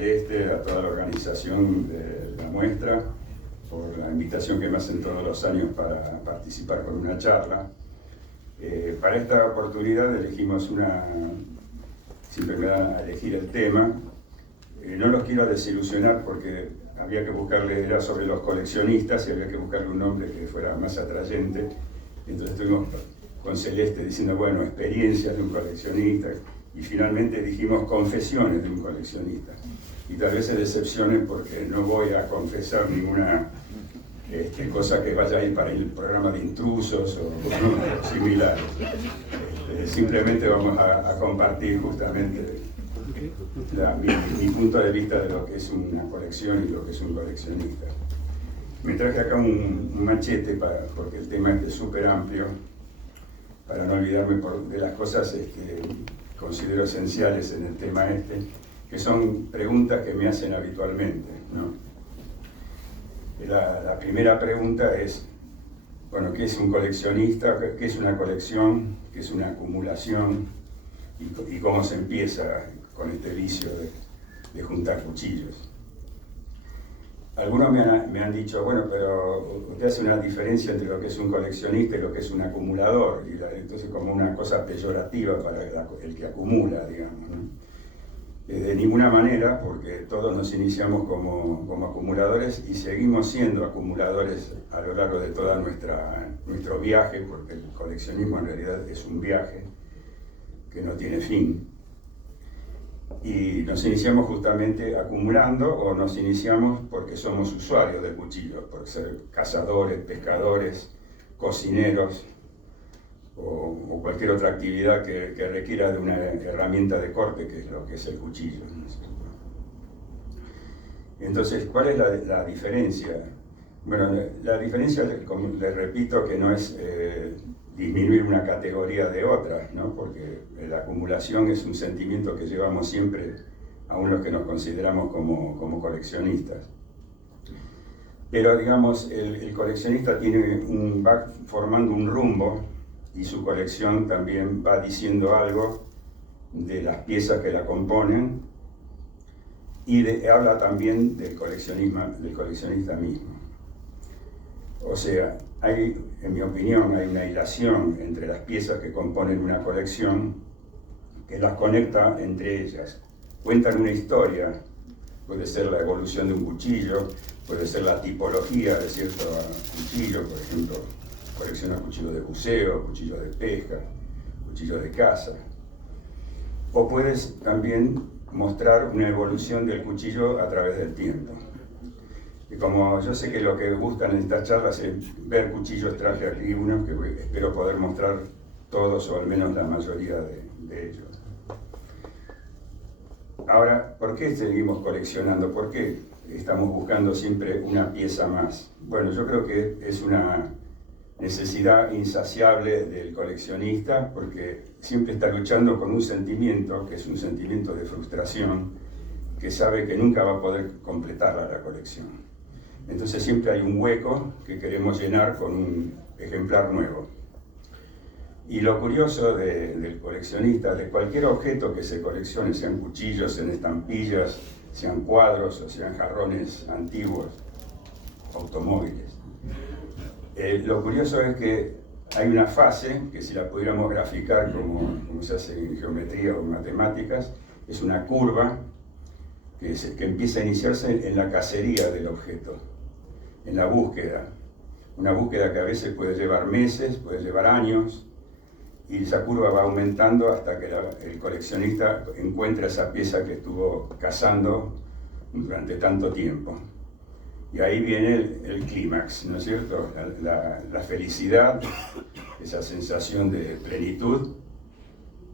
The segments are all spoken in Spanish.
Celeste, a toda la organización de la muestra, por la invitación que me hacen todos los años para participar con una charla. Para esta oportunidad elegimos siempre me da a elegir el tema. No los quiero desilusionar porque había que buscarle, era sobre los coleccionistas y había que buscarle un nombre que fuera más atrayente. Entonces estuvimos con Celeste diciendo, bueno, experiencias de un coleccionista, y finalmente dijimos confesiones de un coleccionista. Y tal vez se decepcionen porque no voy a confesar ninguna cosa que vaya a ir para el programa de intrusos o similares. Simplemente vamos a compartir justamente mi punto de vista de lo que es una colección y lo que es un coleccionista. Me traje acá un machete porque el tema es súper amplio, para no olvidarme de las cosas que considero esenciales en el tema que son preguntas que me hacen habitualmente, ¿no? La primera pregunta es, bueno, ¿qué es un coleccionista? ¿Qué es una colección? ¿Qué es una acumulación? ¿Y cómo se empieza con este vicio de juntar cuchillos? Algunos me han dicho, bueno, pero usted hace una diferencia entre lo que es un coleccionista y lo que es un acumulador, y entonces como una cosa peyorativa para el que acumula, digamos, ¿no? De ninguna manera, porque todos nos iniciamos como acumuladores y seguimos siendo acumuladores a lo largo de todo nuestro viaje, porque el coleccionismo en realidad es un viaje que no tiene fin. Y nos iniciamos justamente acumulando, o nos iniciamos porque somos usuarios del cuchillo, por ser cazadores, pescadores, cocineros o cualquier otra actividad que requiera de una herramienta de corte, que es lo que es el cuchillo. Entonces, ¿cuál es la diferencia? Bueno, la diferencia, les repito, que no es disminuir una categoría de otra, ¿no? Porque la acumulación es un sentimiento que llevamos siempre, aún los que nos consideramos como coleccionistas. Pero digamos, el coleccionista va formando un rumbo, y su colección también va diciendo algo de las piezas que la componen, y habla también del coleccionista mismo. O sea, en mi opinión, hay una hilación entre las piezas que componen una colección que las conecta entre ellas. Cuentan una historia, puede ser la evolución de un cuchillo, puede ser la tipología de cierto cuchillo, por ejemplo, colecciona cuchillos de buceo, cuchillos de pesca, cuchillos de caza. O puedes también mostrar una evolución del cuchillo a través del tiempo. Y como yo sé que lo que gustan en estas charlas es ver cuchillos, traje aquí unos que espero poder mostrar todos, o al menos la mayoría de ellos. Ahora, ¿por qué seguimos coleccionando? ¿Por qué estamos buscando siempre una pieza más? Bueno, yo creo que es una necesidad insaciable del coleccionista, porque siempre está luchando con un sentimiento, que es un sentimiento de frustración, que sabe que nunca va a poder completar la colección. Entonces siempre hay un hueco que queremos llenar con un ejemplar nuevo. Y lo curioso del coleccionista, de cualquier objeto que se coleccione, sean cuchillos, sean estampillas, sean cuadros o sean jarrones antiguos, automóviles, lo curioso es que hay una fase que, si la pudiéramos graficar como se hace en geometría o en matemáticas, es una curva que empieza a iniciarse en la cacería del objeto, en la búsqueda. Una búsqueda que a veces puede llevar meses, puede llevar años, y esa curva va aumentando hasta que el coleccionista encuentra esa pieza que estuvo cazando durante tanto tiempo. Y ahí viene el clímax, ¿no es cierto? La felicidad, esa sensación de plenitud,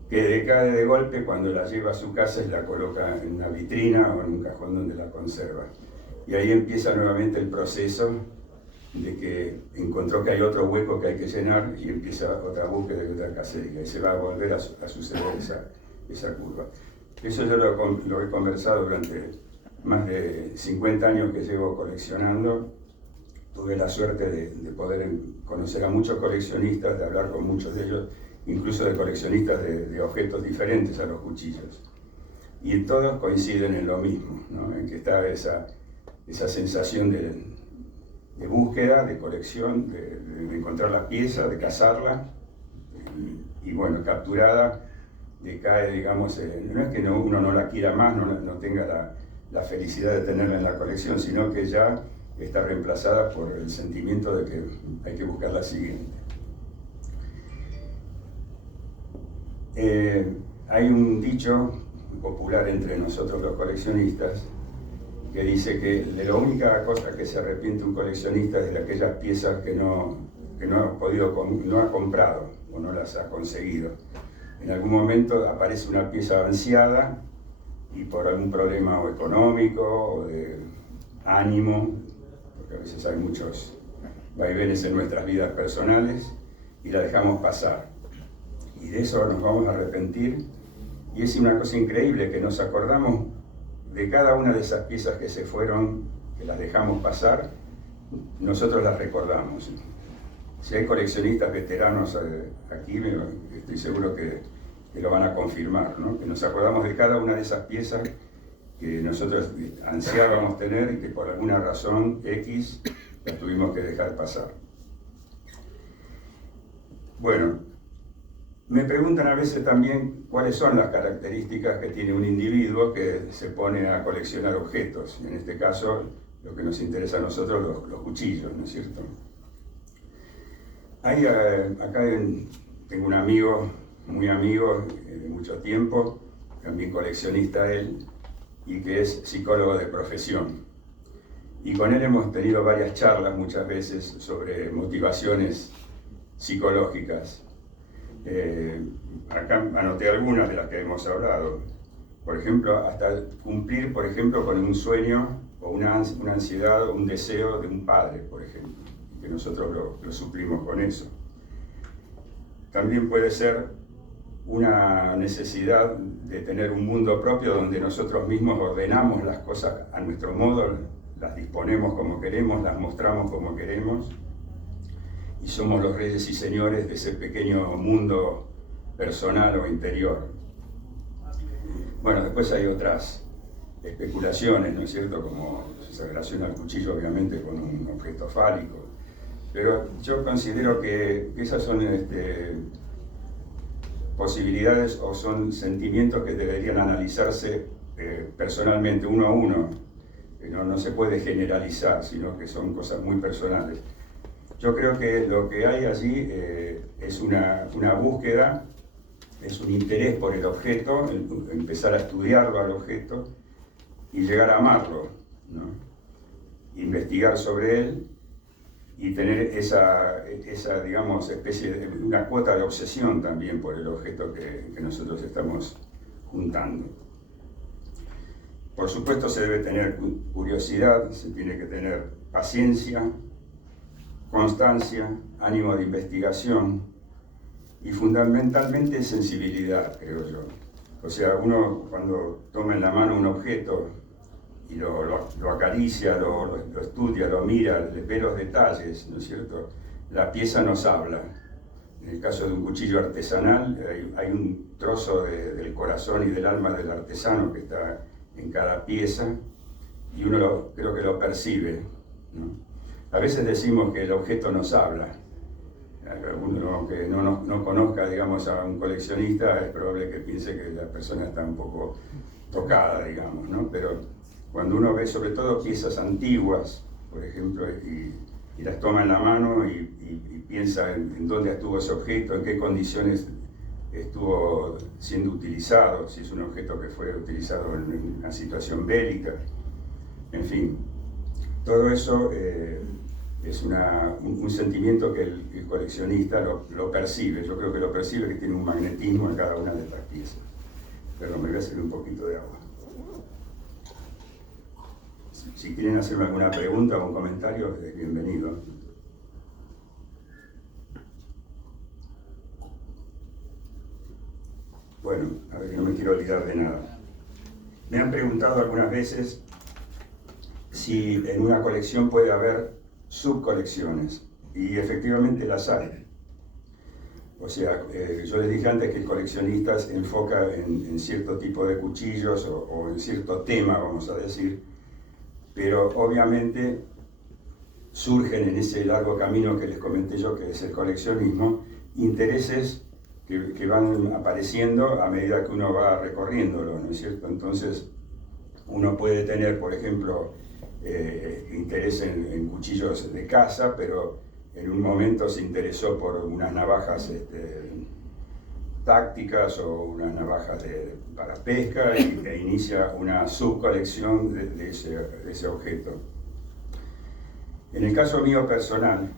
que decae de golpe cuando la lleva a su casa y la coloca en una vitrina o en un cajón donde la conserva. Y ahí empieza nuevamente el proceso de que encontró que hay otro hueco que hay que llenar, y empieza otra búsqueda y otra cacería, y se va a volver a suceder esa curva. Eso yo lo he conversado durante más de 50 años que llevo coleccionando. Tuve la suerte de poder conocer a muchos coleccionistas, de hablar con muchos de ellos, incluso de coleccionistas de objetos diferentes a los cuchillos. y todos coinciden en lo mismo, ¿no? En que está esa sensación de búsqueda, de colección, de encontrar la pieza, de cazarla, y bueno, capturada, cae, digamos, no es que uno no la quiera más, no tenga la felicidad de tenerla en la colección, sino que ya está reemplazada por el sentimiento de que hay que buscar la siguiente. Hay un dicho popular entre nosotros los coleccionistas que dice que de la única cosa que se arrepiente un coleccionista es de aquellas piezas que no ha comprado o no las ha conseguido. En algún momento aparece una pieza ansiada y por algún problema o económico o de ánimo, porque a veces hay muchos vaivenes en nuestras vidas personales, y la dejamos pasar. Y de eso nos vamos a arrepentir, y es una cosa increíble que nos acordamos de cada una de esas piezas que se fueron, que las dejamos pasar, nosotros las recordamos. Si hay coleccionistas veteranos aquí, estoy seguro que lo van a confirmar, ¿no? Que nos acordamos de cada una de esas piezas que nosotros ansiábamos tener y que por alguna razón X las tuvimos que dejar pasar. Bueno, me preguntan a veces también cuáles son las características que tiene un individuo que se pone a coleccionar objetos. En este caso, lo que nos interesa a nosotros, los cuchillos, ¿no es cierto? Tengo un amigo, muy amigo de mucho tiempo, también coleccionista él, y que es psicólogo de profesión. Y con él hemos tenido varias charlas muchas veces sobre motivaciones psicológicas. Acá anoté algunas de las que hemos hablado. Por ejemplo, hasta cumplir, por ejemplo, con un sueño o una ansiedad o un deseo de un padre, por ejemplo, que nosotros lo suplimos con eso. También puede ser una necesidad de tener un mundo propio donde nosotros mismos ordenamos las cosas a nuestro modo, las disponemos como queremos, las mostramos como queremos, y somos los reyes y señores de ese pequeño mundo personal o interior. Bueno, después hay otras especulaciones, ¿no es cierto?, como se relaciona el cuchillo obviamente con un objeto fálico, pero yo considero que esas son posibilidades o son sentimientos que deberían analizarse personalmente, uno a uno. No se puede generalizar, sino que son cosas muy personales. Yo creo que lo que hay allí es una búsqueda, es un interés por el objeto, empezar a estudiarlo al objeto y llegar a amarlo, ¿no? Investigar sobre él y tener esa digamos, especie de una cuota de obsesión también por el objeto que nosotros estamos juntando. Por supuesto se debe tener curiosidad, se tiene que tener paciencia, constancia, ánimo de investigación y fundamentalmente sensibilidad, creo yo. O sea, uno cuando toma en la mano un objeto y lo acaricia, lo estudia, lo mira, le ve los detalles, ¿no es cierto? La pieza nos habla. En el caso de un cuchillo artesanal, hay un trozo del corazón y del alma del artesano que está en cada pieza y uno creo que lo percibe, ¿no? A veces decimos que el objeto nos habla. Uno que no conozca, digamos, a un coleccionista, es probable que piense que la persona está un poco tocada, digamos, ¿no? Pero cuando uno ve sobre todo piezas antiguas, por ejemplo, y las toma en la mano y piensa en dónde estuvo ese objeto, en qué condiciones estuvo siendo utilizado, si es un objeto que fue utilizado en una situación bélica, en fin, todo eso es un sentimiento que el coleccionista lo percibe. Yo creo que lo percibe, que tiene un magnetismo en cada una de estas piezas. Pero me voy a hacer un poquito de agua. Si quieren hacerme alguna pregunta o un comentario, bienvenido. Bueno, a ver, no me quiero olvidar de nada. Me han preguntado algunas veces si en una colección puede haber subcolecciones, y efectivamente las hay. O sea, yo les dije antes que el coleccionista se enfoca en cierto tipo de cuchillos o en cierto tema, vamos a decir, pero obviamente surgen en ese largo camino que les comenté yo, que es el coleccionismo, intereses que van apareciendo a medida que uno va recorriéndolo, ¿no es cierto? Entonces, uno puede tener, por ejemplo, interés en cuchillos de caza, pero en un momento se interesó por unas navajas tácticas o unas navajas para pesca e inicia una subcolección de ese objeto. En el caso mío personal,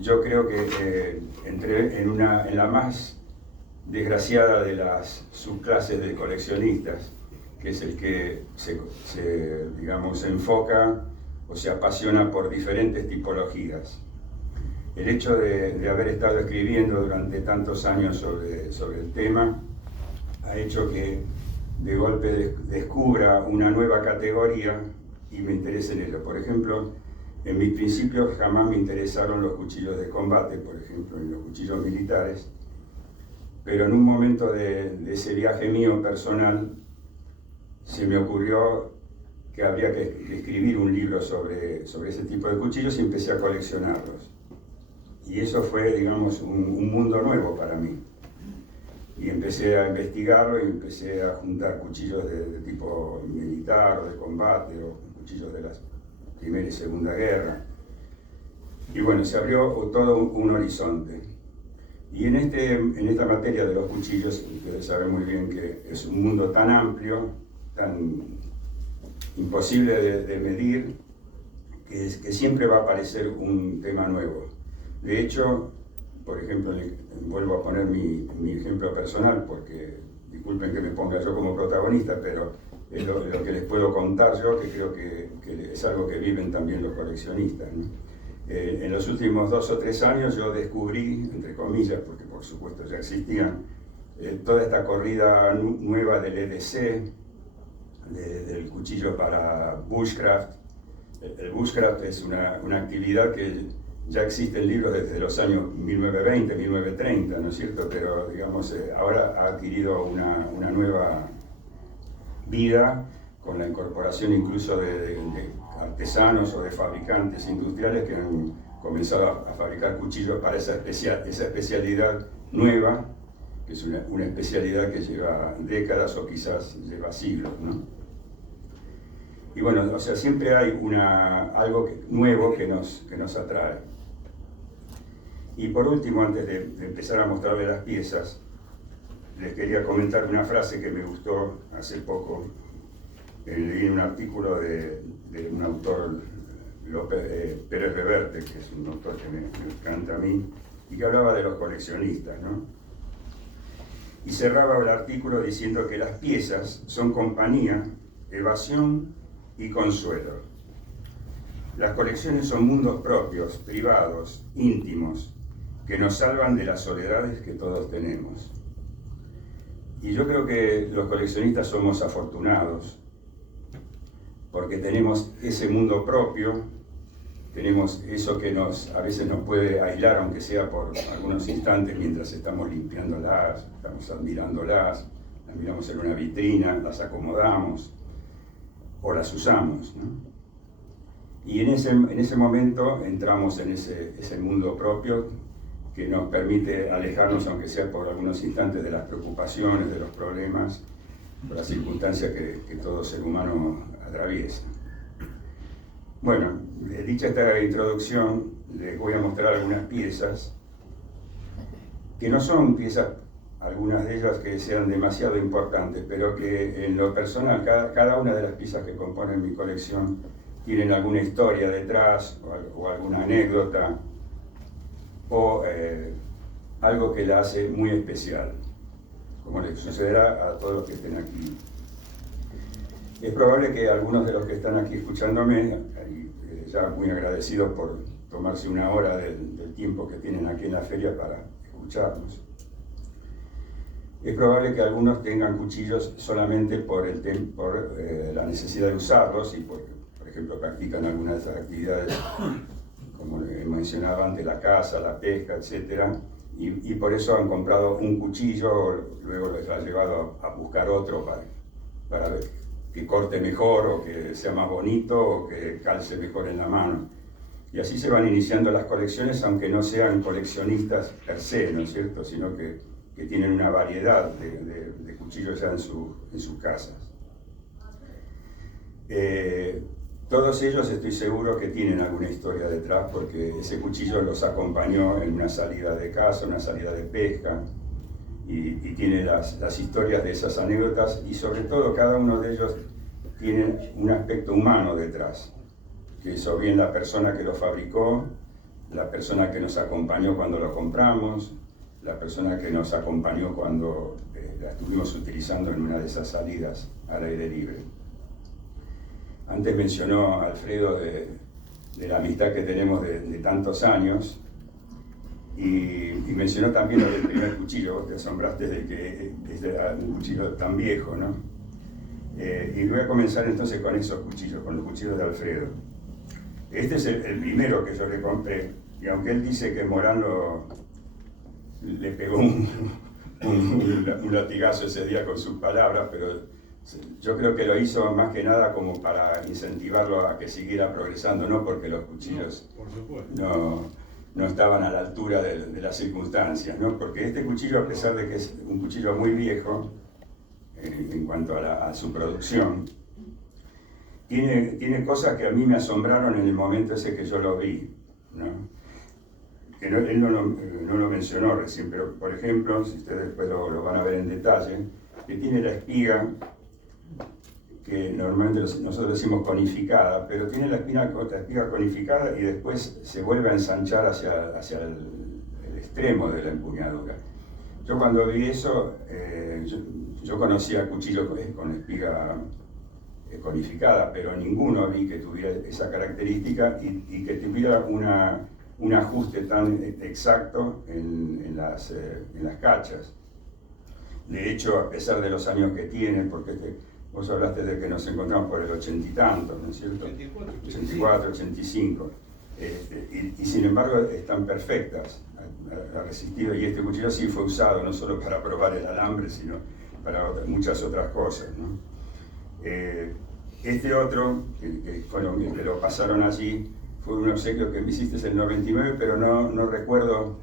yo creo que entré en la más desgraciada de las subclases de coleccionistas, que es el que digamos, se enfoca o se apasiona por diferentes tipologías. El hecho de haber estado escribiendo durante tantos años sobre el tema ha hecho que de golpe descubra una nueva categoría y me interese en ello. Por ejemplo, en mis principios jamás me interesaron los cuchillos de combate, por ejemplo, y los cuchillos militares, pero en un momento de ese viaje mío personal se me ocurrió que habría que escribir un libro sobre ese tipo de cuchillos y empecé a coleccionarlos. Y eso fue, digamos, un mundo nuevo para mí. Y empecé a investigarlo y empecé a juntar cuchillos de tipo militar o de combate o cuchillos de la Primera y Segunda Guerra. Y bueno, se abrió todo un horizonte. Y en esta materia de los cuchillos, ustedes saben muy bien que es un mundo tan amplio, tan imposible de medir, que siempre va a aparecer un tema nuevo. De hecho, por ejemplo, vuelvo a poner mi ejemplo personal, porque disculpen que me ponga yo como protagonista, pero es lo que les puedo contar yo, que creo que es algo que viven también los coleccionistas, ¿no? En los últimos 2 o 3 años yo descubrí, entre comillas, porque por supuesto ya existían, toda esta corrida nueva del EDC, del cuchillo para bushcraft. El bushcraft es una actividad que ya existe en libros desde los años 1920, 1930, ¿no es cierto? Pero, digamos, ahora ha adquirido una nueva vida con la incorporación incluso de artesanos o de fabricantes industriales que han comenzado a fabricar cuchillos para esa especialidad nueva, que es una especialidad que lleva décadas o quizás lleva siglos, ¿no? Y bueno, o sea, siempre hay algo nuevo que nos atrae. Y por último, antes de empezar a mostrarles las piezas, les quería comentar una frase que me gustó hace poco. Leí un artículo de un autor, Pérez Reverte, que es un autor que me encanta a mí, y que hablaba de los coleccionistas, ¿no? Y cerraba el artículo diciendo que las piezas son compañía, evasión y consuelo. Las colecciones son mundos propios, privados, íntimos, que nos salvan de las soledades que todos tenemos. Y yo creo que los coleccionistas somos afortunados, porque tenemos ese mundo propio, tenemos eso que a veces nos puede aislar, aunque sea por algunos instantes mientras estamos limpiándolas, estamos admirándolas, las miramos en una vitrina, las acomodamos o las usamos, ¿no? Y en ese momento entramos en ese mundo propio que nos permite alejarnos, aunque sea por algunos instantes, de las preocupaciones, de los problemas, de las circunstancias que todo ser humano atraviesa. Bueno, dicha esta introducción, les voy a mostrar algunas piezas que no son piezas, algunas de ellas que sean demasiado importantes, pero que en lo personal, cada una de las piezas que componen mi colección tienen alguna historia detrás o alguna anécdota o algo que la hace muy especial, como les sucederá a todos los que estén aquí. Es probable que algunos de los que están aquí escuchándome, ya muy agradecidos por tomarse una hora del tiempo que tienen aquí en la feria para escucharnos, es probable que algunos tengan cuchillos solamente por la necesidad de usarlos y porque, por ejemplo, practican algunas de esas actividades, como mencionaba antes, la caza, la pesca, etc. y por eso han comprado un cuchillo, luego les ha llevado a buscar otro para ver que corte mejor o que sea más bonito o que calce mejor en la mano. Y así se van iniciando las colecciones, aunque no sean coleccionistas per se, ¿no es cierto?, sino que tienen una variedad de cuchillos ya en sus casas. Todos ellos estoy seguro que tienen alguna historia detrás, porque ese cuchillo los acompañó en una salida de caza, una salida de pesca, y tiene las historias de esas anécdotas, y sobre todo cada uno de ellos tiene un aspecto humano detrás, que es o bien la persona que lo fabricó, la persona que nos acompañó cuando lo compramos, la persona que nos acompañó cuando la estuvimos utilizando en una de esas salidas al aire libre. Antes mencionó Alfredo de la amistad que tenemos de tantos años, y mencionó también lo del primer cuchillo. Vos te asombraste de que era un cuchillo tan viejo, ¿no? Y voy a comenzar entonces con esos cuchillos, con los cuchillos de Alfredo. Este es el primero que yo le compré, y aunque él dice que Morán le pegó un latigazo ese día con sus palabras, pero yo creo que lo hizo más que nada como para incentivarlo a que siguiera progresando, no porque los cuchillos no estaban a la altura de las circunstancias, ¿no? Porque este cuchillo, a pesar de que es un cuchillo muy viejo en cuanto a su producción, tiene cosas que a mí me asombraron en el momento ese que yo lo vi, ¿no? Que él no lo mencionó recién, pero por ejemplo, si ustedes después lo van a ver en detalle, que tiene la espiga, que normalmente nosotros decimos conificada, pero tiene la espiga conificada y después se vuelve a ensanchar hacia el extremo de la empuñadura. Yo cuando vi eso, yo conocía cuchillos con espiga conificada, pero ninguno vi que tuviera esa característica y que tuviera un ajuste tan exacto en las cachas. De hecho, a pesar de los años que tiene, porque vos hablaste de que nos encontramos por el 80 y tanto, ¿no es cierto? 84, 85. Y sin embargo están perfectas, ha resistido, y este cuchillo sí fue usado no solo para probar el alambre, sino para muchas otras cosas, ¿no? Este otro, que lo pasaron allí, fue un obsequio que me hiciste en el 99, pero no recuerdo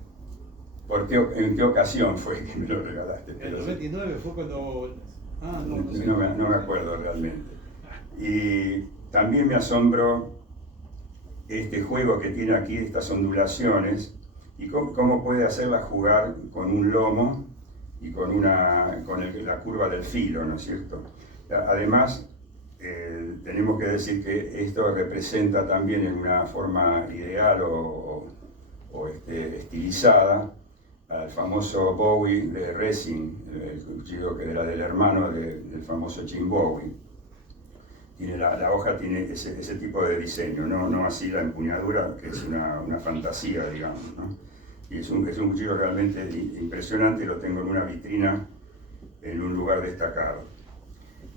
en qué ocasión fue que me lo regalaste. En el 99 fue cuando... No me acuerdo realmente. Y también me asombró este juego que tiene aquí, estas ondulaciones, y cómo puede hacerlas jugar con un lomo y con la curva del filo, ¿no es cierto? Además, tenemos que decir que esto representa también en una forma ideal o estilizada al famoso Bowie de Racing, el cuchillo que era del hermano del famoso Jim Bowie. La hoja tiene ese tipo de diseño, no así la empuñadura, que es una fantasía, digamos, ¿no? Y es un cuchillo realmente impresionante, lo tengo en una vitrina en un lugar destacado.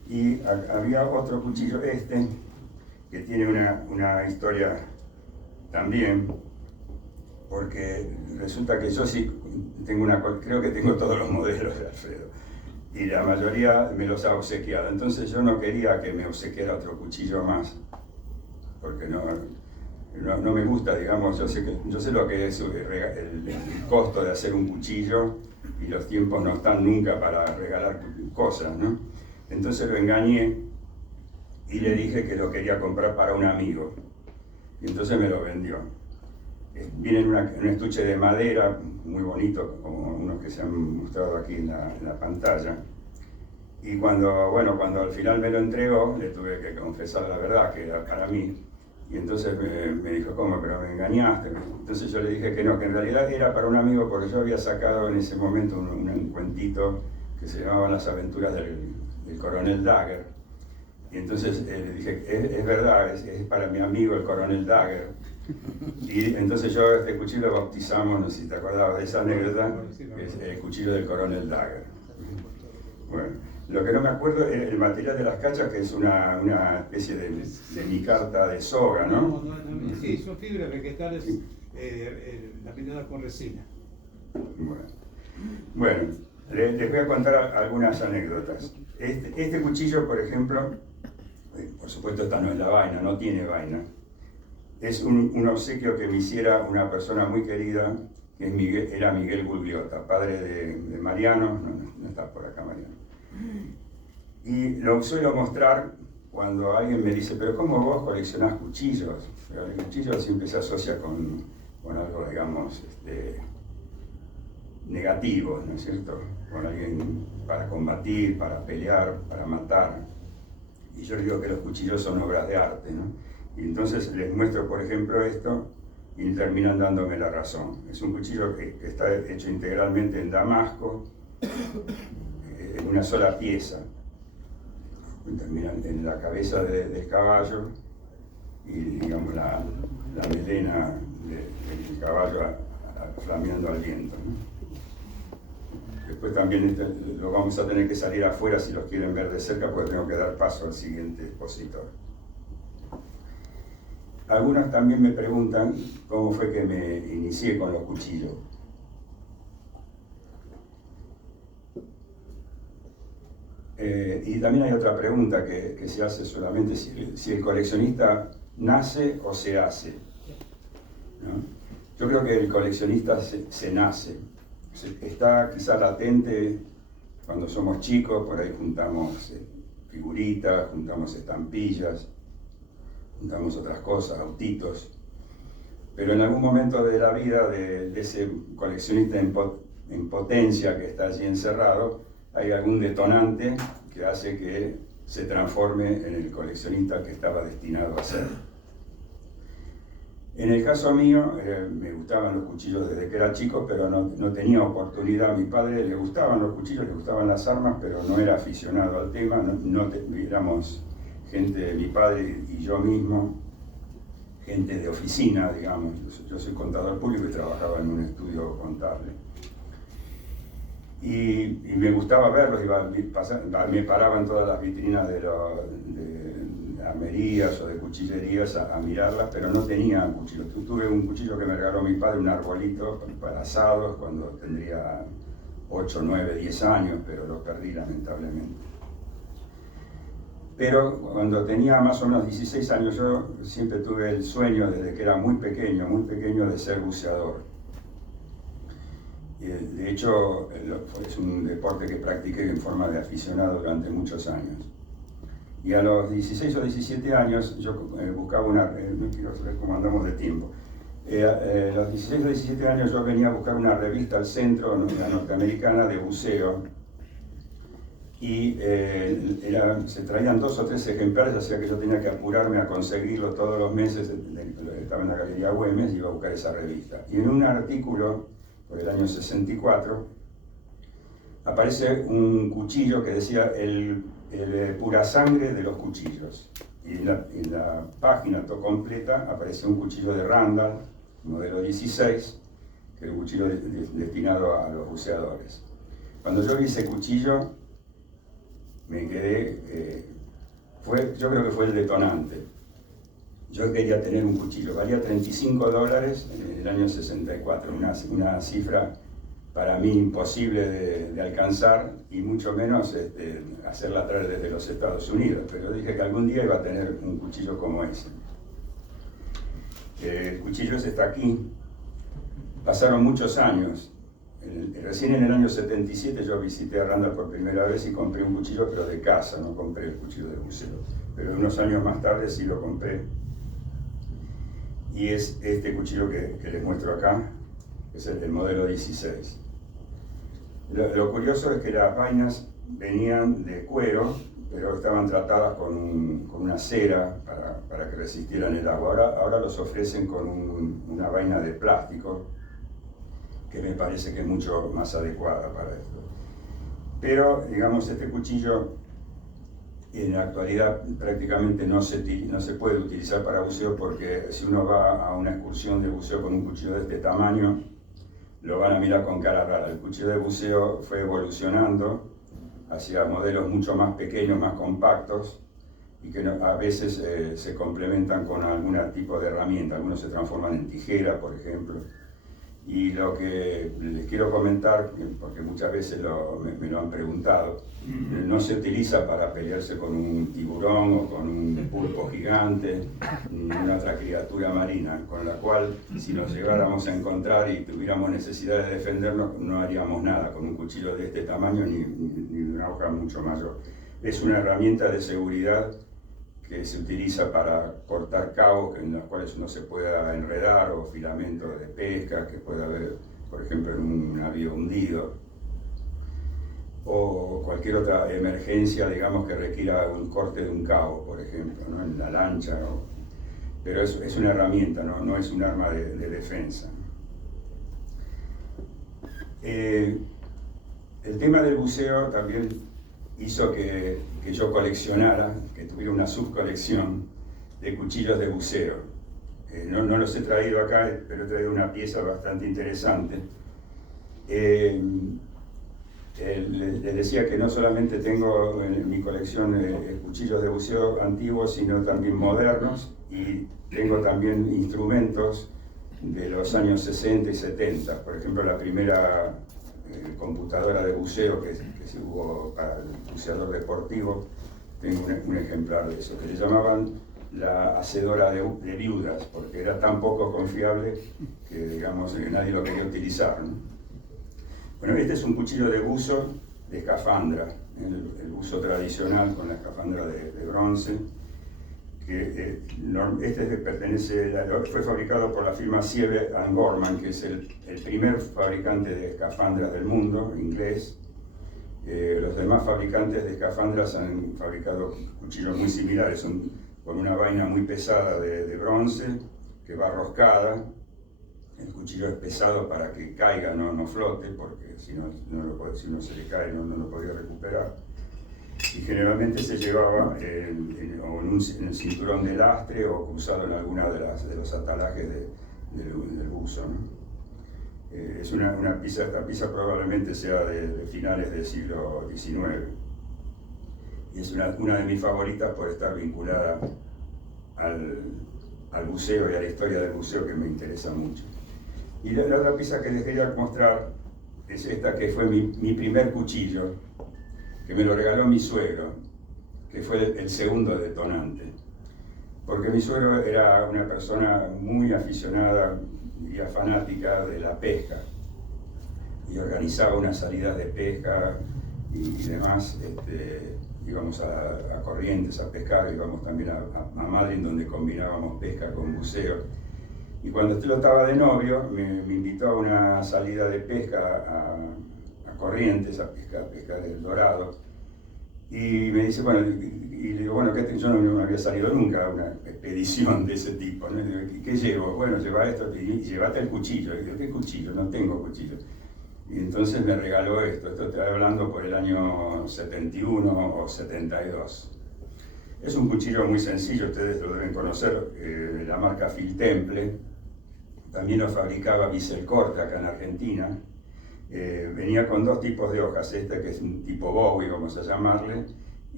Y había otro cuchillo, que tiene una historia también, porque resulta que yo sí creo que tengo todos los modelos de Alfredo, y la mayoría me los ha obsequiado. Entonces yo no quería que me obsequiara otro cuchillo más, porque no me gusta, digamos, yo sé lo que es el costo de hacer un cuchillo, y los tiempos no están nunca para regalar cosas, ¿no? Entonces lo engañé y le dije que lo quería comprar para un amigo, y entonces me lo vendió. Viene en un estuche de madera muy bonito, como unos que se han mostrado aquí en la pantalla. Y cuando al final me lo entregó, le tuve que confesar la verdad, que era para mí. Y entonces me dijo, ¿cómo? Pero me engañaste. Entonces yo le dije que no, que en realidad era para un amigo, porque yo había sacado en ese momento un cuentito que se llamaba Las aventuras del coronel Dagger. Y entonces le dije, es verdad, es para mi amigo el coronel Dagger. Y entonces yo este cuchillo lo bautizamos, no sé si te acordabas de esa anécdota, que es el cuchillo del coronel Dagger. Bueno, lo que no me acuerdo es el material de las cachas, que es una especie de micarta de soga, ¿no? Sí, son fibras vegetales laminadas con resina. Bueno, les voy a contar algunas anécdotas. Este cuchillo, por ejemplo, por supuesto esta no es la vaina, no tiene vaina. Es un obsequio que me hiciera una persona muy querida, que era Miguel Gugliotta, padre de Mariano, no está por acá Mariano. Y lo suelo mostrar cuando alguien me dice, pero ¿cómo vos coleccionás cuchillos? Pero el cuchillo siempre se asocia con algo, digamos, negativo, ¿no es cierto? Con alguien para combatir, para pelear, para matar. Y yo les digo que los cuchillos son obras de arte, ¿no? Y entonces les muestro, por ejemplo, esto y terminan dándome la razón. Es un cuchillo que está hecho integralmente en damasco, en una sola pieza. Terminan en la cabeza del caballo y, digamos, la melena del caballo flameando al viento, ¿no? Después también lo vamos a tener que salir afuera si los quieren ver de cerca, porque tengo que dar paso al siguiente expositor. Algunos también me preguntan cómo fue que me inicié con los cuchillos. Y también hay otra pregunta que se hace solamente si el coleccionista nace o se hace, ¿no? Yo creo que el coleccionista se nace. Está quizá latente cuando somos chicos, por ahí juntamos figuritas, juntamos estampillas, juntamos otras cosas, autitos, pero en algún momento de la vida de ese coleccionista en potencia que está allí encerrado, hay algún detonante que hace que se transforme en el coleccionista que estaba destinado a ser. En el caso mío, me gustaban los cuchillos desde que era chico, pero no tenía oportunidad. A mi padre le gustaban los cuchillos, le gustaban las armas, pero no era aficionado al tema. Éramos gente, mi padre y yo mismo, gente de oficina, digamos. Yo soy contador público y trabajaba en un estudio contable. Y me gustaba verlos, me paraba en todas las vitrinas de armerías o de cuchillerías a mirarlas, pero no tenía cuchillos. Tuve un cuchillo que me regaló mi padre, un arbolito para asados, cuando tendría 8, 9, 10 años, pero lo perdí lamentablemente. Pero cuando tenía más o menos 16 años, yo siempre tuve el sueño, desde que era muy pequeño, de ser buceador. De hecho, es un deporte que practiqué en forma de aficionado durante muchos años. Y a los 16 o 17 años yo buscaba no quiero saber cómo andamos de tiempo. A los 16 o 17 años yo venía a buscar una revista al centro, la norteamericana, de buceo. Y se traían 2 o 3 ejemplares, o sea que yo tenía que apurarme a conseguirlo todos los meses. Estaba en la Galería Güemes y iba a buscar esa revista. Y en un artículo, por el año 64, aparece un cuchillo que decía el pura sangre de los cuchillos. Y en la página completa aparece un cuchillo de Randall, modelo 16, que es un cuchillo destinado a los buceadores. Cuando yo vi ese cuchillo, me quedé, yo creo que fue el detonante. Yo quería tener un cuchillo, valía $35 en el año 64, una cifra para mí imposible de alcanzar y mucho menos hacerla traer desde los Estados Unidos, pero dije que algún día iba a tener un cuchillo como ese. El cuchillo ese está aquí. Pasaron muchos años. Recién en el año 77 yo visité a Randall por primera vez y compré un cuchillo, pero de casa, no compré el cuchillo de buceo. Pero unos años más tarde sí lo compré. Y es este cuchillo que les muestro acá, que es el modelo 16. Lo curioso es que las vainas venían de cuero, pero estaban tratadas con una cera para que resistieran el agua. Ahora los ofrecen con una vaina de plástico, que me parece que es mucho más adecuada para esto. Pero, digamos, este cuchillo en la actualidad prácticamente no se puede utilizar para buceo, porque si uno va a una excursión de buceo con un cuchillo de este tamaño, lo van a mirar con cara rara. El cuchillo de buceo fue evolucionando hacia modelos mucho más pequeños, más compactos, y que a veces se complementan con algún tipo de herramienta. Algunos se transforman en tijera, por ejemplo. Y lo que les quiero comentar, porque muchas veces me lo han preguntado, no se utiliza para pelearse con un tiburón o con un pulpo gigante, ni una otra criatura marina, con la cual si nos llegáramos a encontrar y tuviéramos necesidad de defendernos, no haríamos nada con un cuchillo de este tamaño ni de una hoja mucho mayor. Es una herramienta de seguridad que se utiliza para cortar cabos en los cuales uno se pueda enredar, o filamentos de pesca que pueda haber, por ejemplo, en un navío hundido, o cualquier otra emergencia, digamos, que requiera un corte de un cabo, por ejemplo, ¿no? En la lancha. Pero es una herramienta, no es un arma de defensa. El tema del buceo también hizo que yo coleccionara, que tuviera una subcolección de cuchillos de buceo. No los he traído acá, pero he traído una pieza bastante interesante. Les decía que no solamente tengo en mi colección cuchillos de buceo antiguos, sino también modernos, y tengo también instrumentos de los años 60 y 70. Por ejemplo, la primera computadora de buceo que se hubo para el buceador deportivo, tengo un ejemplar de eso, que le llamaban la hacedora de viudas, porque era tan poco confiable que, digamos, nadie lo quería utilizar, ¿no? Bueno, este es un cuchillo de buzo de escafandra, el buzo tradicional con la escafandra de bronce, que fue fabricado por la firma Siebe & Gorman, que es el primer fabricante de escafandras del mundo, inglés. Los demás fabricantes de escafandras han fabricado cuchillos muy similares, son con una vaina muy pesada de bronce que va roscada. El cuchillo es pesado para que caiga, no flote, porque si no se le cae no lo podría recuperar. Y generalmente se llevaba en el cinturón de lastre o cruzado en alguna de los atalajes del buzo, ¿no? Esta pieza probablemente sea de finales del siglo XIX. Y es una de mis favoritas por estar vinculada al buceo y a la historia del buceo, que me interesa mucho. Y la otra pieza que les quería mostrar es esta, que fue mi primer cuchillo, que me lo regaló mi suegro, que fue el segundo detonante. Porque mi suegro era una persona muy aficionada y fanática de la pesca, y organizaba unas salidas de pesca y demás. Íbamos a Corrientes a pescar, íbamos también a Madrid, donde combinábamos pesca con buceo. Y cuando yo estaba de novio, me invitó a una salida de pesca a Corrientes, a pescar el dorado. Y me dice, bueno, y le digo, bueno, yo no había salido nunca a una expedición de ese tipo, ¿no? ¿Y qué llevo? Bueno, lleva esto, y llévate el cuchillo. Y digo, ¿qué cuchillo? No tengo cuchillo. Y entonces me regaló esto estoy hablando por el año 71 o 72. Es un cuchillo muy sencillo, ustedes lo deben conocer, la marca Phil Temple. También lo fabricaba Vicelcorte acá en Argentina. Venía con dos tipos de hojas, esta que es un tipo Bowie, vamos a llamarle,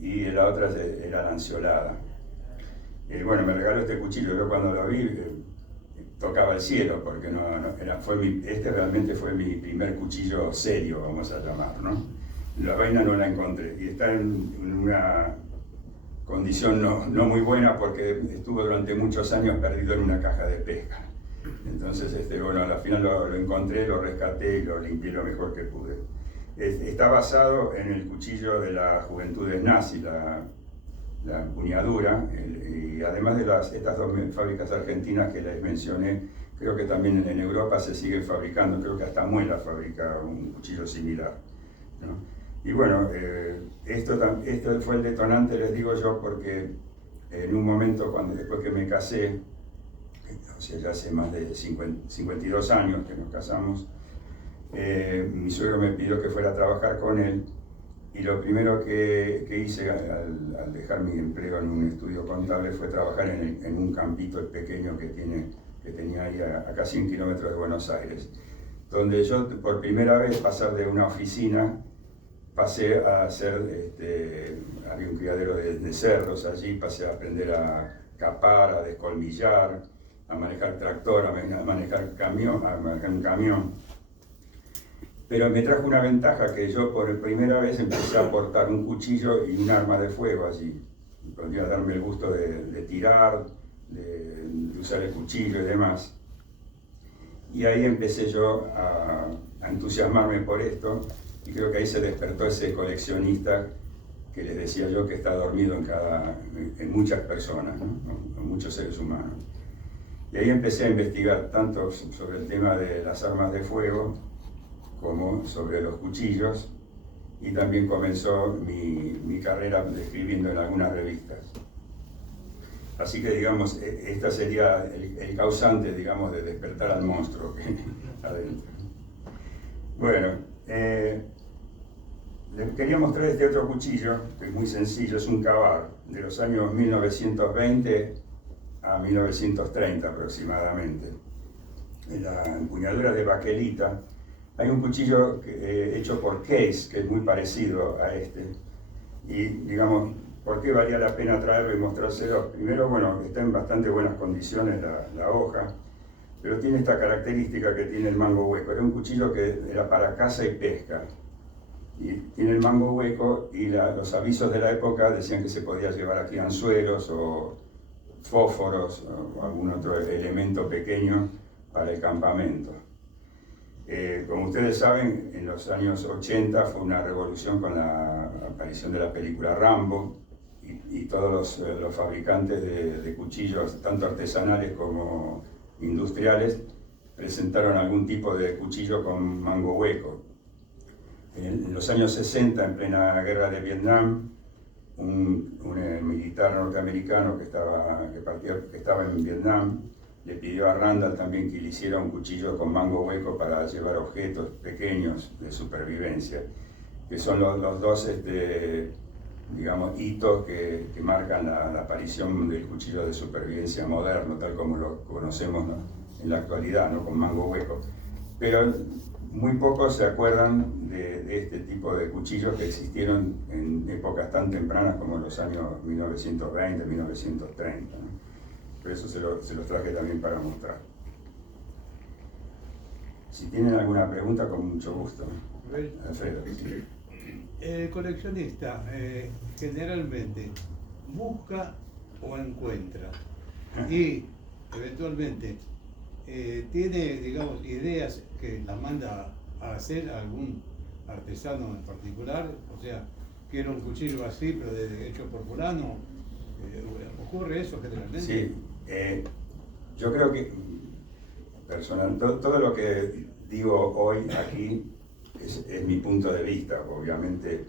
y la otra era lanceolada. Bueno, me regaló este cuchillo, yo cuando lo vi tocaba el cielo, porque este realmente fue mi primer cuchillo serio, vamos a llamar, ¿no? La vaina no la encontré, y está en una condición no muy buena, porque estuvo durante muchos años perdido en una caja de pesca. Entonces, bueno, al final lo encontré, lo rescaté y lo limpié lo mejor que pude. Está basado en el cuchillo de las Juventudes Nazis, la empuñadura, y además de estas dos fábricas argentinas que les mencioné, creo que también en Europa se sigue fabricando, creo que hasta Muela fabrica un cuchillo similar, ¿no? Y bueno, esto fue el detonante, les digo yo, porque en un momento, después que me casé, o sea, ya hace más de 52 años que nos casamos, mi suegro me pidió que fuera a trabajar con él, y lo primero que hice al dejar mi empleo en un estudio contable fue trabajar en un campito pequeño que tenía ahí a casi 100 kilómetros de Buenos Aires, donde yo por primera vez pasar de una oficina, pasé a hacer, había un criadero de cerdos allí, pasé a aprender a capar, a descolmillar, a manejar tractor, a manejar un camión. Pero me trajo una ventaja que yo por primera vez empecé a portar un cuchillo y un arma de fuego allí. Podía darme el gusto de tirar, de usar el cuchillo y demás. Y ahí empecé yo a entusiasmarme por esto, y creo que ahí se despertó ese coleccionista que les decía yo que está dormido en muchas personas, ¿no? En muchos seres humanos. Y ahí empecé a investigar tanto sobre el tema de las armas de fuego como sobre los cuchillos, y también comenzó mi carrera escribiendo en algunas revistas. Así que, digamos, esta sería el causante, digamos, de despertar al monstruo que adentro. Bueno, les quería mostrar este otro cuchillo, que es muy sencillo, es un Ka-Bar, de los años 1920 a 1930 aproximadamente. En la empuñadura de baquelita hay un cuchillo hecho por Case, que es muy parecido a este. Y, digamos, ¿por qué valía la pena traerlo y mostrárselo? Primero, bueno, está en bastante buenas condiciones la hoja, pero tiene esta característica que tiene el mango hueco. Era un cuchillo que era para caza y pesca. Y tiene el mango hueco, y los avisos de la época decían que se podía llevar aquí anzuelos o fósforos o algún otro elemento pequeño para el campamento. Como ustedes saben, en los años 80 fue una revolución con la aparición de la película Rambo, y todos los fabricantes de cuchillos, tanto artesanales como industriales, presentaron algún tipo de cuchillo con mango hueco. En los años 60, en plena guerra de Vietnam, un militar norteamericano que estaba en Vietnam le pidió a Randall también que le hiciera un cuchillo con mango hueco para llevar objetos pequeños de supervivencia, que son los dos digamos, hitos que marcan la aparición del cuchillo de supervivencia moderno, tal como lo conocemos, ¿no?, en la actualidad, ¿no?, con mango hueco. Pero muy pocos se acuerdan de este tipo de cuchillos que existieron en épocas tan tempranas como los años 1920, 1930, ¿no? Por eso se los traje también para mostrar. Si tienen alguna pregunta, con mucho gusto. Alfredo. Sí. El coleccionista generalmente busca o encuentra, y eventualmente tiene, digamos, ideas que las manda a hacer algún artesano en particular. O sea, quiero un cuchillo así, pero hecho por fulano. ¿Ocurre eso generalmente? Sí, yo creo que personal, todo lo que digo hoy aquí es mi punto de vista. Obviamente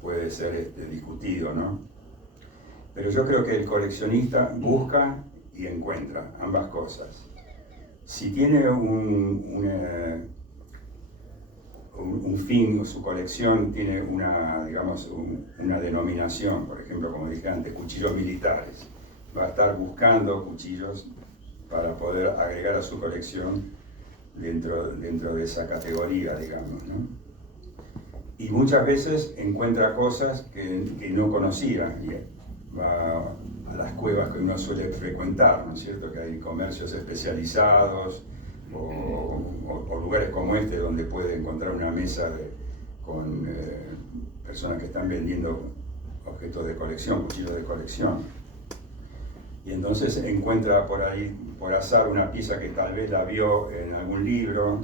puede ser discutido, ¿no? Pero yo creo que el coleccionista busca y encuentra ambas cosas. Si tiene un fin, su colección tiene digamos, una denominación, por ejemplo, como dije antes, cuchillos militares, va a estar buscando cuchillos para poder agregar a su colección dentro de esa categoría, digamos, ¿no? Y muchas veces encuentra cosas que no conocía, y va a las cuevas que uno suele frecuentar, ¿no es cierto?, que hay comercios especializados o lugares como este donde puede encontrar una mesa con personas que están vendiendo objetos de colección, cuchillos de colección. Y entonces encuentra por ahí, por azar, una pieza que tal vez la vio en algún libro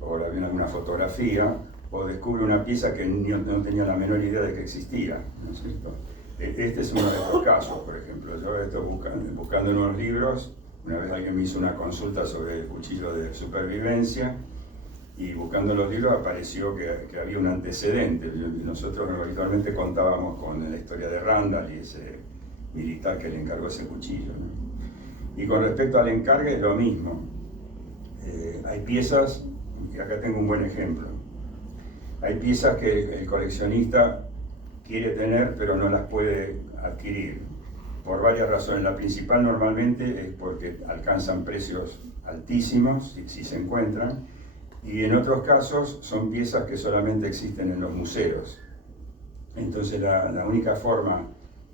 o la vio en alguna fotografía, o descubre una pieza que no tenía la menor idea de que existía, ¿no es cierto? Este es uno de los casos, por ejemplo. Yo estoy buscando en unos libros. Una vez alguien me hizo una consulta sobre el cuchillo de supervivencia, y buscando los libros apareció que había un antecedente. Nosotros habitualmente contábamos con la historia de Randall y ese militar que le encargó ese cuchillo, ¿no? Y con respecto al encargue, lo mismo. Hay piezas, y acá tengo un buen ejemplo, hay piezas que el coleccionista quiere tener pero no las puede adquirir por varias razones. La principal normalmente es porque alcanzan precios altísimos si se encuentran, y en otros casos son piezas que solamente existen en los museos. Entonces la única forma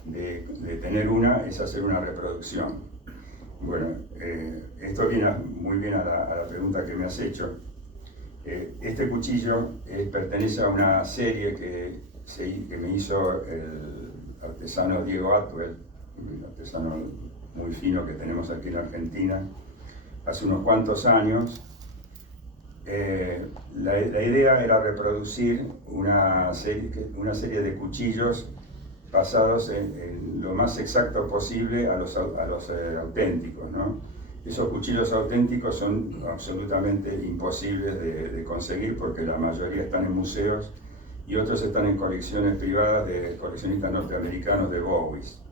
de tener una es hacer una reproducción. Bueno, esto viene muy bien a la pregunta que me has hecho. Este cuchillo pertenece a una serie que me hizo el artesano Diego Atwell, un artesano muy fino que tenemos aquí en Argentina, hace unos cuantos años. La idea era reproducir una serie de cuchillos basados en lo más exacto posible a los auténticos, ¿no? Esos cuchillos auténticos son absolutamente imposibles de conseguir porque la mayoría están en museos y otros están en colecciones privadas de coleccionistas norteamericanos de Bowies.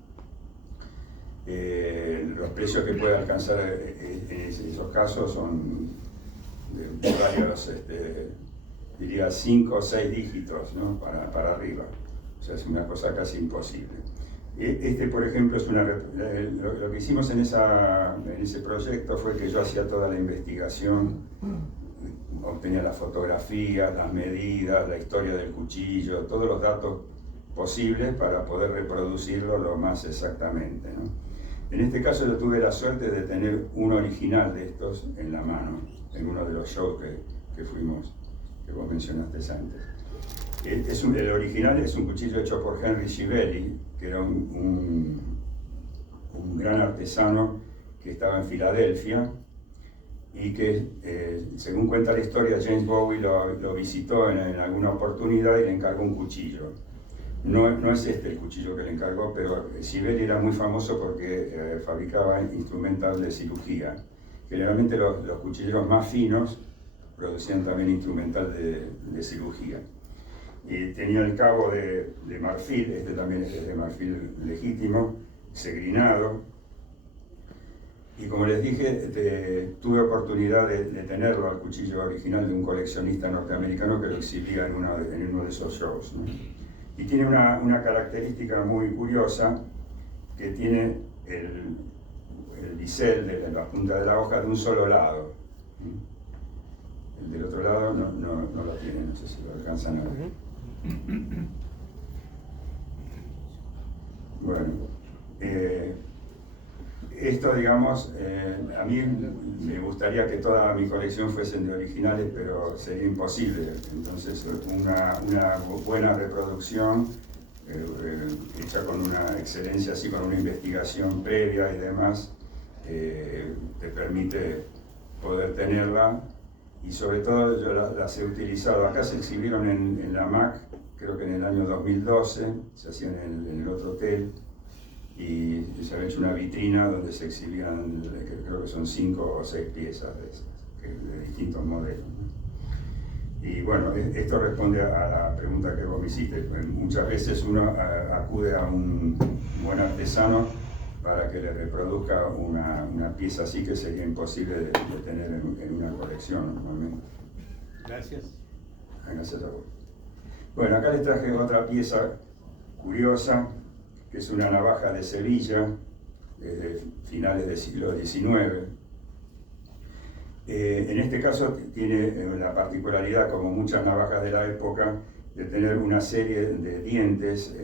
Los precios que puede alcanzar en esos casos son de varios, diría 5 o 6 dígitos, ¿no? para arriba. O sea, es una cosa casi imposible. Por ejemplo, es lo que hicimos en ese proyecto fue que yo hacía toda la investigación, obtenía las fotografías, las medidas, la historia del cuchillo, todos los datos posibles para poder reproducirlo lo más exactamente, ¿no? En este caso yo tuve la suerte de tener un original de estos en la mano, en uno de los shows que fuimos, que vos mencionaste antes. El original es un cuchillo hecho por Henry Schiavelli, que era un gran artesano que estaba en Filadelfia y que, según cuenta la historia, James Bowie lo visitó en alguna oportunidad y le encargó un cuchillo. No es este el cuchillo que le encargó, pero Schiavelli era muy famoso porque fabricaba instrumental de cirugía. Generalmente los cuchilleros más finos producían también instrumental de cirugía. Y tenía el cabo de marfil, este también es de marfil legítimo, segrinado. Y como les dije, tuve oportunidad de tenerlo, al cuchillo original de un coleccionista norteamericano que lo exhibía en uno de esos shows, ¿no? Y tiene una característica muy curiosa, que tiene el bisel de la punta de la hoja de un solo lado. El del otro lado no lo tiene, no sé si lo alcanzan a ver. Bueno, esto, digamos, a mí me gustaría que toda mi colección fuesen de originales, pero sería imposible. Entonces, una buena reproducción hecha con una excelencia, así con una investigación previa y demás, te permite poder tenerla. Y sobre todo yo las he utilizado. Acá se exhibieron en la MAC, creo que en el año 2012, se hacían en el otro hotel, y se había hecho una vitrina donde se exhibían, creo que son 5 o 6 piezas de esas, de distintos modelos, ¿no? Y bueno, esto responde a la pregunta que vos me hiciste. Muchas veces uno acude a un buen artesano para que le reproduzca una pieza así que sería imposible de tener en una colección normalmente. Gracias. Gracias a vos. Bueno, acá les traje otra pieza curiosa, que es una navaja de Sevilla, desde finales del siglo XIX. En este caso tiene la particularidad, como muchas navajas de la época, de tener una serie de dientes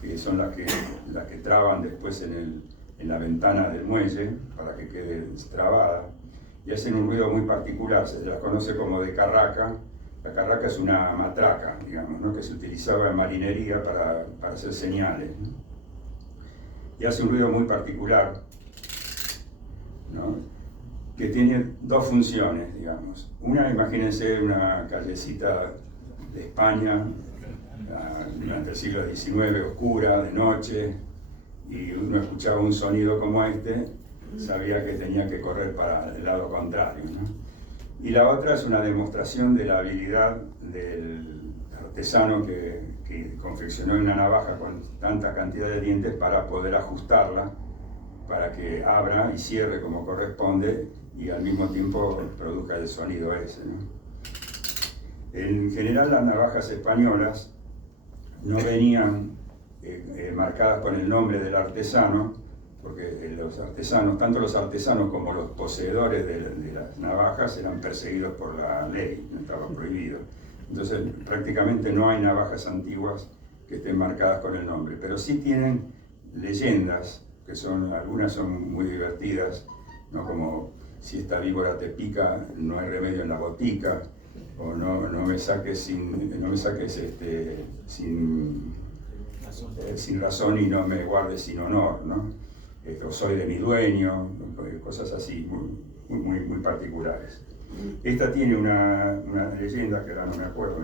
que son las que traban después en la ventana del muelle para que quede trabada, y hacen un ruido muy particular. Se las conoce como de carraca. La carraca es una matraca, digamos, ¿no? Que se utilizaba en marinería para hacer señales, ¿no? Y hace un ruido muy particular, ¿no? Que tiene dos funciones, digamos. Una, imagínense una callecita de España durante el siglo XIX, oscura, de noche, y uno escuchaba un sonido como este, sabía que tenía que correr para el lado contrario, ¿no? Y la otra es una demostración de la habilidad del artesano que confeccionó una navaja con tanta cantidad de dientes para poder ajustarla, para que abra y cierre como corresponde y al mismo tiempo produzca el sonido ese, ¿no? En general las navajas españolas no venían marcadas con el nombre del artesano, porque los artesanos, tanto los artesanos como los poseedores de las navajas eran perseguidos por la ley, no estaba prohibido. Entonces prácticamente no hay navajas antiguas que estén marcadas con el nombre, pero sí tienen leyendas que algunas son muy divertidas, ¿no? Como si esta víbora te pica, no hay remedio en la botica, o no me saques sin razón y no me guardes sin honor, ¿no? O soy de mi dueño, cosas así muy particulares. Esta tiene una leyenda que ahora no me acuerdo,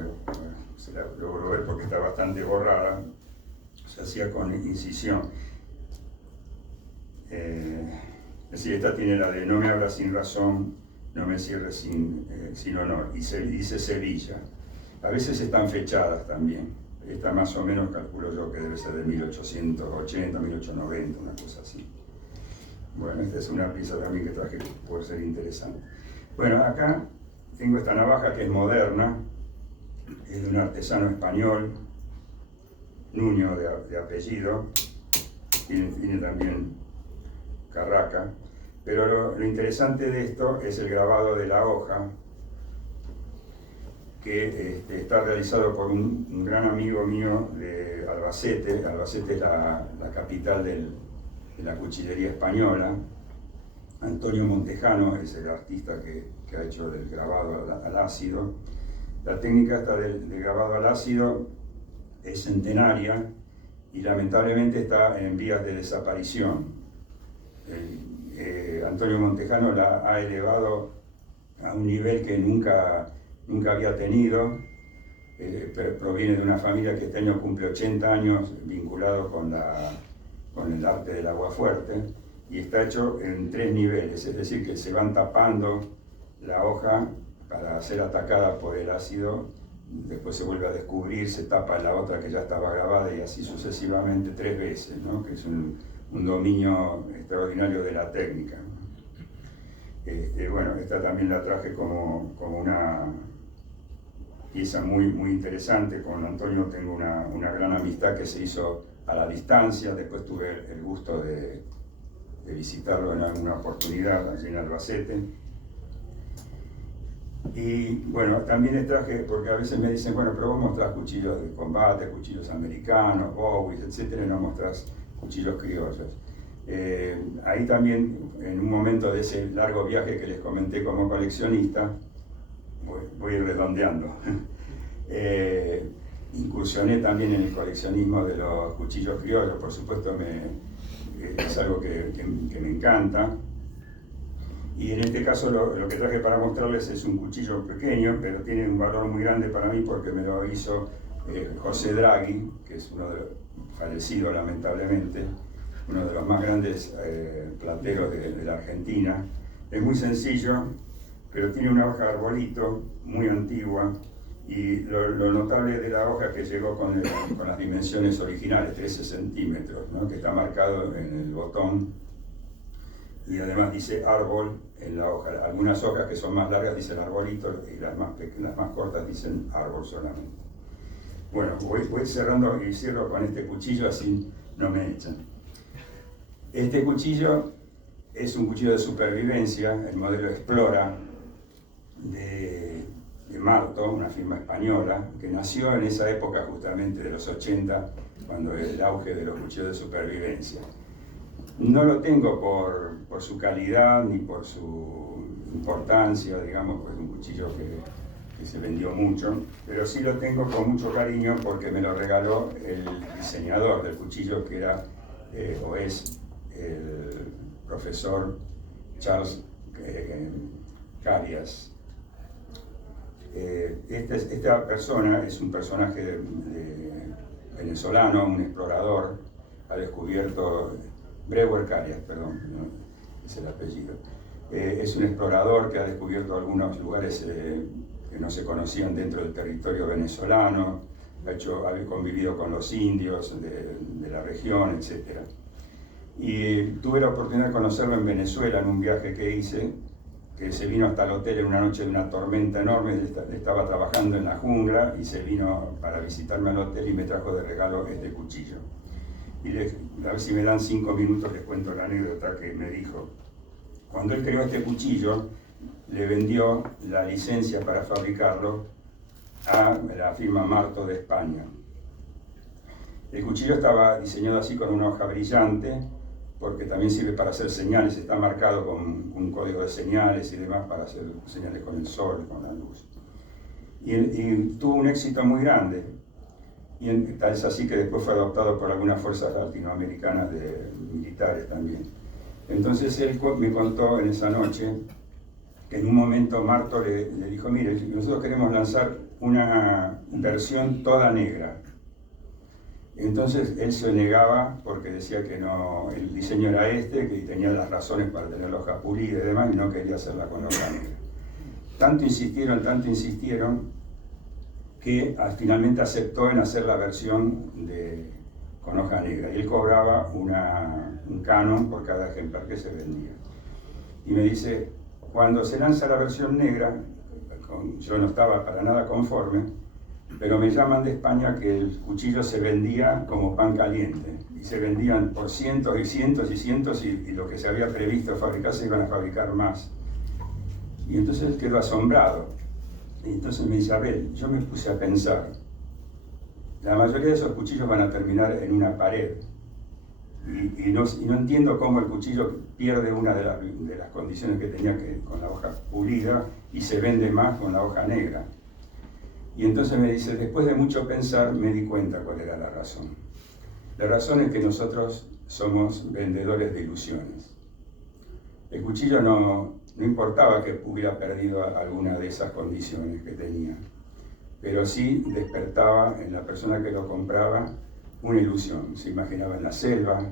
se la logro ver porque está bastante borrada, se hacía con incisión. Es decir, esta tiene la de no me hablas sin razón, no me cierres sin honor, y dice Sevilla. A veces están fechadas también. Esta más o menos calculo yo que debe ser de 1880, 1890, una cosa así. Bueno, esta es una pieza también que traje que puede ser interesante. Bueno, acá tengo esta navaja que es moderna, es de un artesano español, Nuño de apellido, tiene también Carraca, pero lo interesante de esto es el grabado de la hoja, que está realizado por un gran amigo mío de Albacete. Albacete es la capital de la cuchillería española. Antonio Montejano es el artista que ha hecho el grabado al ácido. La técnica esta del grabado al ácido es centenaria y lamentablemente está en vías de desaparición. Antonio Montejano la ha elevado a un nivel que nunca había tenido. Proviene de una familia que este año cumple 80 años vinculado con el arte del aguafuerte, y está hecho en 3 niveles, es decir, que se van tapando la hoja para ser atacada por el ácido, después se vuelve a descubrir, se tapa la otra que ya estaba grabada, y así sucesivamente 3 veces, ¿no? Que es un dominio extraordinario de la técnica. Bueno, esta también la traje como una pieza muy interesante. Con Antonio tengo una gran amistad que se hizo a la distancia. Después tuve el gusto de visitarlo en alguna oportunidad allí en Albacete. Y bueno, también les traje, porque a veces me dicen, bueno, pero vos mostrás cuchillos de combate, cuchillos americanos, bowies, etcétera, y no mostrás cuchillos criollos. Ahí también, en un momento de ese largo viaje que les comenté como coleccionista, voy redondeando, incursioné también en el coleccionismo de los cuchillos criollos. Por supuesto es algo que me encanta, y en este caso lo que traje para mostrarles es un cuchillo pequeño, pero tiene un valor muy grande para mí porque me lo hizo José Draghi, que es fallecido lamentablemente, uno de los más grandes plateros de la Argentina. Es muy sencillo, pero tiene una hoja de arbolito muy antigua, y lo notable de la hoja es que llegó con las dimensiones originales, 13 centímetros, ¿no? Que está marcado en el botón, y además dice árbol en la hoja. Algunas hojas que son más largas dicen arbolito, y las más cortas dicen árbol solamente. Bueno, voy cerrando y cierro con este cuchillo, así no me echan. Este cuchillo es un cuchillo de supervivencia, el modelo Explora de Marto, una firma española, que nació en esa época justamente de los 80, cuando el auge de los cuchillos de supervivencia. No lo tengo por su calidad ni por su importancia, digamos, pues es un cuchillo que se vendió mucho, pero sí lo tengo con mucho cariño porque me lo regaló el diseñador del cuchillo, que era o es el profesor Charles Carias. Esta persona es un personaje venezolano, un explorador, ha descubierto, Brewer Carias, perdón, ¿no? Es el apellido. Es un explorador que ha descubierto algunos lugares que no se conocían dentro del territorio venezolano, ha convivido con los indios de la región, etc. Y tuve la oportunidad de conocerlo en Venezuela en un viaje que hice, que se vino hasta el hotel en una noche de una tormenta enorme. Estaba trabajando en la jungla y se vino para visitarme al hotel y me trajo de regalo este cuchillo. Y a ver si me dan 5 minutos, les cuento la anécdota que me dijo. Cuando él creó este cuchillo, le vendió la licencia para fabricarlo a la firma Marto de España. El cuchillo estaba diseñado así, con una hoja brillante, porque también sirve para hacer señales, está marcado con un código de señales y demás para hacer señales con el sol, con la luz. Y tuvo un éxito muy grande, y tal es así que después fue adoptado por algunas fuerzas latinoamericanas militares también. Entonces él me contó en esa noche que en un momento Marto le dijo, mire, nosotros queremos lanzar una versión toda negra. Entonces él se negaba porque decía que no, el diseño era que tenía las razones para tener la hoja pulida y demás, y no quería hacerla con hoja negra. Tanto insistieron, que finalmente aceptó en hacer la versión con hoja negra. Y él cobraba un canon por cada ejemplar que se vendía. Y me dice, cuando se lanza la versión negra, yo no estaba para nada conforme, pero me llaman de España que el cuchillo se vendía como pan caliente. Y se vendían por cientos y cientos y cientos, y lo que se había previsto fabricar se iban a fabricar más. Y entonces él quedó asombrado. Y entonces me dice, Abel, yo me puse a pensar, la mayoría de esos cuchillos van a terminar en una pared. Y no entiendo cómo el cuchillo pierde una de las condiciones que tenía con la hoja pulida y se vende más con la hoja negra. Y entonces me dice, después de mucho pensar, me di cuenta cuál era la razón. La razón es que nosotros somos vendedores de ilusiones. El cuchillo no importaba que hubiera perdido alguna de esas condiciones que tenía, pero sí despertaba en la persona que lo compraba una ilusión. Se imaginaba en la selva,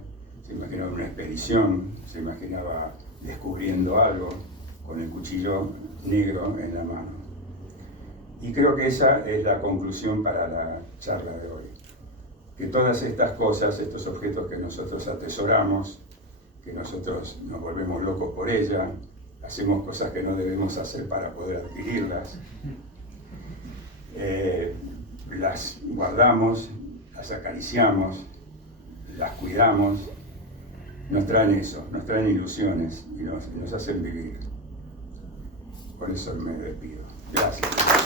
se imaginaba en una expedición, se imaginaba descubriendo algo con el cuchillo negro en la mano. Y creo que esa es la conclusión para la charla de hoy. Que todas estas cosas, estos objetos que nosotros atesoramos, que nosotros nos volvemos locos por ellas, hacemos cosas que no debemos hacer para poder adquirirlas, las guardamos, las acariciamos, las cuidamos, nos traen eso, nos traen ilusiones y nos hacen vivir. Por eso me despido. Gracias.